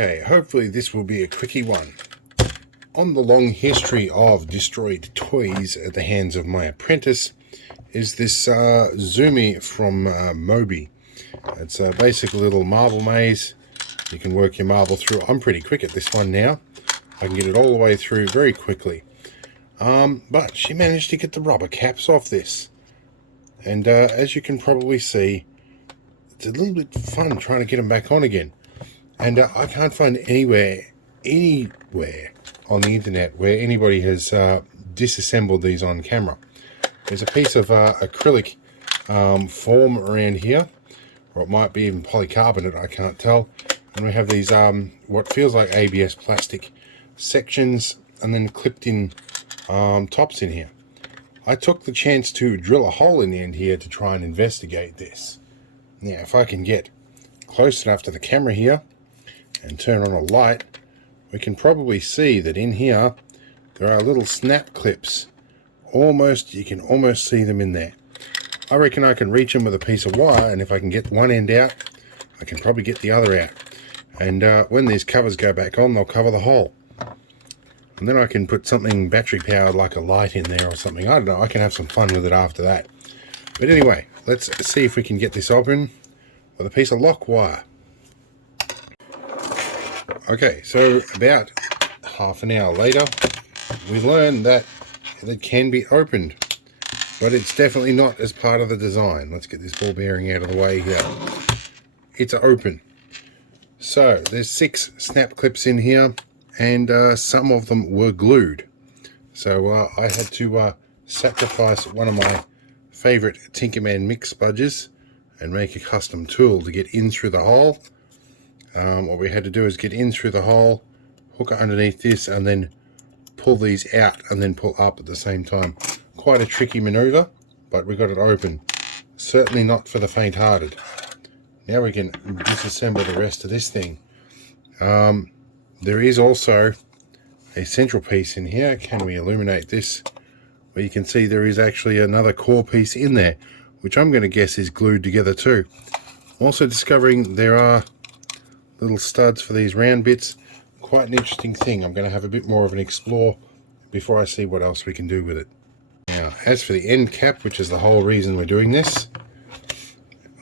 Okay, hopefully this will be a quickie one. On the long history of destroyed toys at the hands of my apprentice is this Zoomi from Mobi. It's a basic little marble maze. You can work your marble through. I'm pretty quick at this one now. I can get it all the way through very quickly. But she managed to get the rubber caps off this. And as you can probably see, it's a little bit fun trying to get them back on again. And I can't find anywhere on the internet where anybody has disassembled these on camera. There's a piece of acrylic form around here, or it might be even polycarbonate, I can't tell. And we have these what feels like ABS plastic sections and then clipped in tops in here. I took the chance to drill a hole in the end here to try and investigate this. Now if I can get close enough to the camera here and turn on a light, we can probably see that in here there are little snap clips. You can almost see them in there. I reckon I can reach them with a piece of wire, and if I can get one end out, I can probably get the other out. And when these covers go back on, they'll cover the hole. And then I can put something battery powered like a light in there or something. I don't know, I can have some fun with it after that. But anyway, let's see if we can get this open with a piece of lock wire. Okay, so about half an hour later, we learned that it can be opened, but it's definitely not as part of the design. Let's get this ball bearing out of the way here. It's open. So there's 6 snap clips in here, and some of them were glued. So I had to sacrifice one of my favorite Tinkerman mix sponges and make a custom tool to get in through the hole. What we had to do is get in through the hole, hook it underneath this, and then pull these out and then pull up at the same time. Quite a tricky maneuver, but we got it open. Certainly not for the faint-hearted. Now we can disassemble the rest of this thing. There is also a central piece in here. Can we illuminate this? Where you can see there is actually another core piece in there, which I'm going to guess is glued together too. I'm also discovering there are little studs for these round bits. Quite an interesting thing. I'm going to have a bit more of an explore before I see what else we can do with it. Now, as for the end cap, which is the whole reason we're doing this,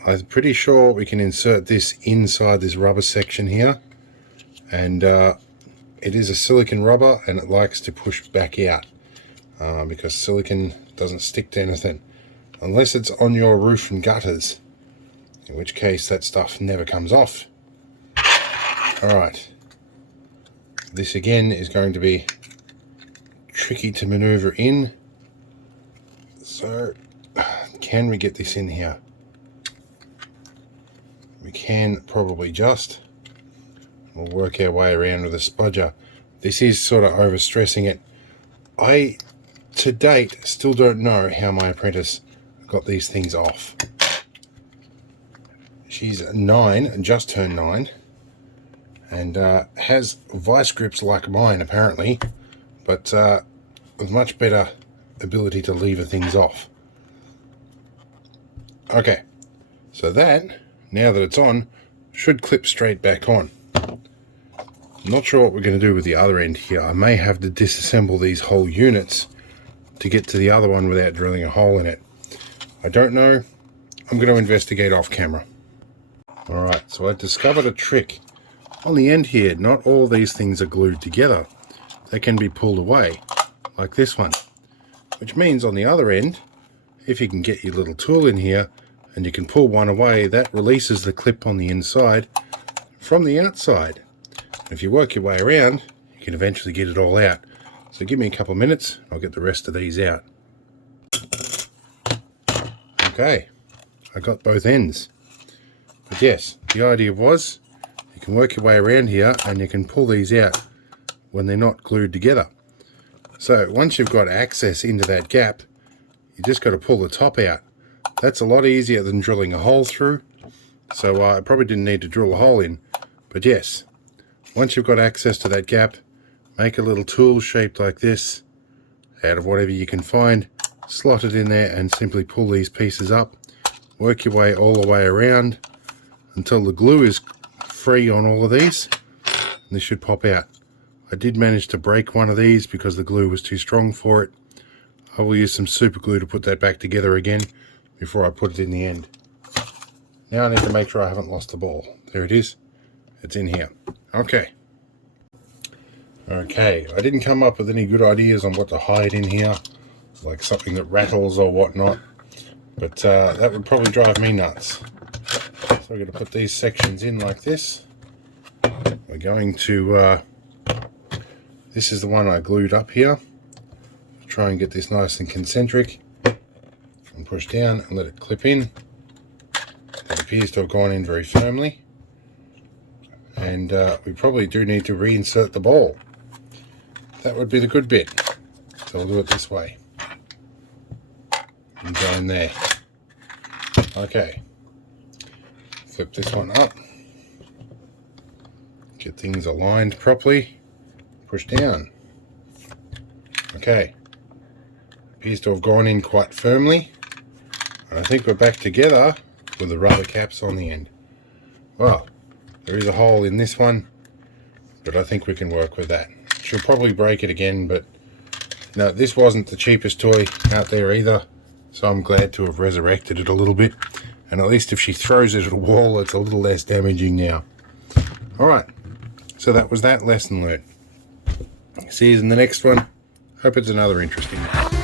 I'm pretty sure we can insert this inside this rubber section here. And it is a silicon rubber, and it likes to push back out because silicon doesn't stick to anything unless it's on your roof and gutters, in which case that stuff never comes off. Alright, this again is going to be tricky to maneuver in. So can we get this in here? We can probably just. We'll work our way around with a spudger. This is sort of overstressing it. I, to date, still don't know how my apprentice got these things off. She's 9, just turned 9, and has vice grips like mine apparently, but with much better ability to lever things off. Okay, so that, now that it's on, should clip straight back on. I'm not sure what we're going to do with the other end here. I may have to disassemble these whole units to get to the other one without drilling a hole in it. I don't know. I'm going to investigate off camera. Alright, so I discovered a trick. On the end here, not all these things are glued together. They can be pulled away, like this one. Which means on the other end, if you can get your little tool in here and you can pull one away, that releases the clip on the inside from the outside. If you work your way around, you can eventually get it all out. So give me a couple of minutes, I'll get the rest of these out. Okay, I got both ends. But yes, the idea was you can work your way around here and you can pull these out when they're not glued together. So once you've got access into that gap, you just got to pull the top out. That's a lot easier than drilling a hole through. So I probably didn't need to drill a hole in. But yes, once you've got access to that gap, make a little tool shaped like this out of whatever you can find, slot it in there and simply pull these pieces up. Work your way all the way around until the glue is free on all of these. and this should pop out. I did manage to break one of these because the glue was too strong for it. I will use some super glue to put that back together again before I put it in the end. Now I need to make sure I haven't lost the ball. There it is. It's in here. Okay. Okay, I didn't come up with any good ideas on what to hide in here, like something that rattles or whatnot, but that would probably drive me nuts. So we're going to put these sections in like this. We're going to, this is the one I glued up here. Try and get this nice and concentric, and push down and let it clip in. It appears to have gone in very firmly, and we probably do need to reinsert the ball. That would be the good bit, so we'll do it this way and go in there. Okay, flip this one up, get things aligned properly, push down. Okay, appears to have gone in quite firmly, and I think we're back together with the rubber caps on the end. Well, there is a hole in this one, but I think we can work with that. She'll probably break it again, but no, this wasn't the cheapest toy out there either, so I'm glad to have resurrected it a little bit, and at least if she throws it at a wall, it's a little less damaging now. Alright, so that was that lesson learned. See you in the next one. Hope it's another interesting one.